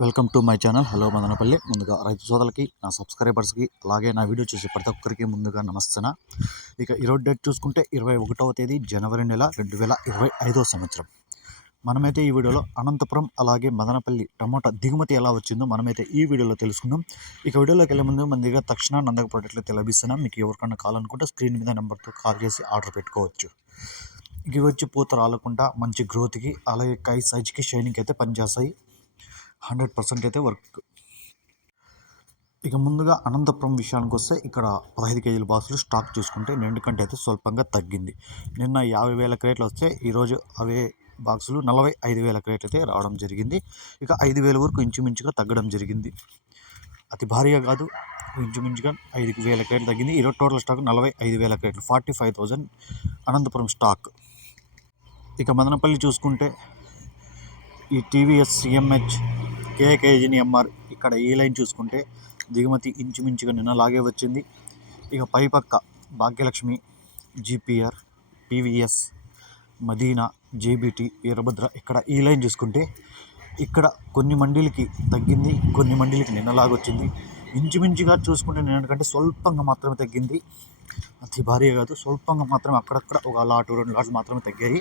Welcome to my channel. Hello Madanapalle. ముందుగా రైతు సోదరులకి నా సబ్స్క్రైబర్స్కి అలాగే నా వీడియో చూసే ప్రతి ఒక్కరికి ముందుగా నమస్తన? ఇక ఈరోజు డేట్ చూసుకుంటే ఇరవై ఒకటవ తేదీ జనవరి నెల రెండు వేల ఇరవై ఐదో సంవత్సరం. మనమైతే ఈ వీడియోలో అనంతపురం అలాగే మదనపల్లి టమోటా దిగుమతి ఎలా వచ్చిందో మనమైతే ఈ వీడియోలో తెలుసుకుందాం. ఇక వీడియోలోకి వెళ్ళే ముందు మన దగ్గర తక్షణ నందక ప్రోడక్ట్లు తెలియపిస్తున్నాం మీకు ఎవరికన్నా కావాలనుకుంటే స్క్రీన్ మీద నెంబర్తో కాల్ చేసి ఆర్డర్ పెట్టుకోవచ్చు. ఇవి వచ్చి పూత రాలకుండా మంచి గ్రోత్కి అలాగే కై సైజ్కి షైనింగ్ అయితే పనిచేస్తాయి. హండ్రెడ్ పర్సెంట్ అయితే వర్క్. ఇక ముందుగా అనంతపురం విషయానికి వస్తే ఇక్కడ పదహైదు కేజీల బాక్సులు స్టాక్ చూసుకుంటే నిన్న కంటే అయితే స్వల్పంగా తగ్గింది. నిన్న యాభై వేల క్రేట్లు వస్తే ఈరోజు అవే బాక్సులు నలభై ఐదు వేల క్రేట్లు అయితే రావడం జరిగింది. ఇక ఐదు వేల వరకు ఇంచుమించుగా తగ్గడం జరిగింది. అతి భారీగా కాదు ఇంచుమించుగా ఐదు వేల క్రేట్లు తగ్గింది. ఈరోజు టోటల్ స్టాక్ నలభై ఐదు వేల క్రేట్లు forty five thousand Anantapur stock. ఇక మదనపల్లి చూసుకుంటే ఈ టీవీఎస్ సిఎంహెచ్ కేకేజీని ఎంఆర్ ఇక్కడ ఈ లైన్ చూసుకుంటే దిగుమతి ఇంచుమించుగా నిన్నలాగే వచ్చింది. ఇక పైపక్క Bhagyalakshmi GPR PVS Madina JBT Veerabhadra ఇక్కడ ఈ లైన్ చూసుకుంటే ఇక్కడ కొన్ని మండీలకి తగ్గింది కొన్ని మండీలకి నిన్నలాగా వచ్చింది. ఇంచుమించుగా చూసుకుంటే నిన్నటికంటే స్వల్పంగా మాత్రమే తగ్గింది. అతి భారీగా కాదు స్వల్పంగా మాత్రమే అక్కడక్కడ ఒక లాటు రెండు లాట్లు మాత్రమే తగ్గాయి.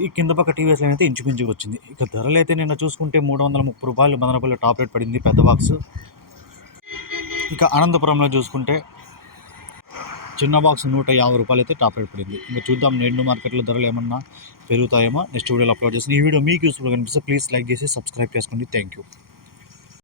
ఈ కింద పక్క టీవీఎస్ అయితే ఇంచుమించుకు వచ్చింది. ఇక ధరలు అయితే నిన్న చూసుకుంటే మూడు వందల ముప్పై రూపాయలు మదనపల్లి టాప్ రేట్ పడింది పెద్ద బాక్స్. ఇక అనంతపురంలో చూసుకుంటే చిన్న బాక్స్ నూట యాభై రూపాయలు అయితే టాప్ రేట్ పడింది. ఇంకా చూద్దాం నేను మార్కెట్లో ధరలు ఏమన్నా పెరుగుతాయేమో. నెక్స్ట్ వీడియోలో అప్లోడ్ చేస్తాను. ఈ వీడియో మీకు యూస్ఫుల్గా కనిపిస్తే ప్లీజ్ లైక్ చేసి సబ్స్క్రైబ్ చేసుకోండి. Thank you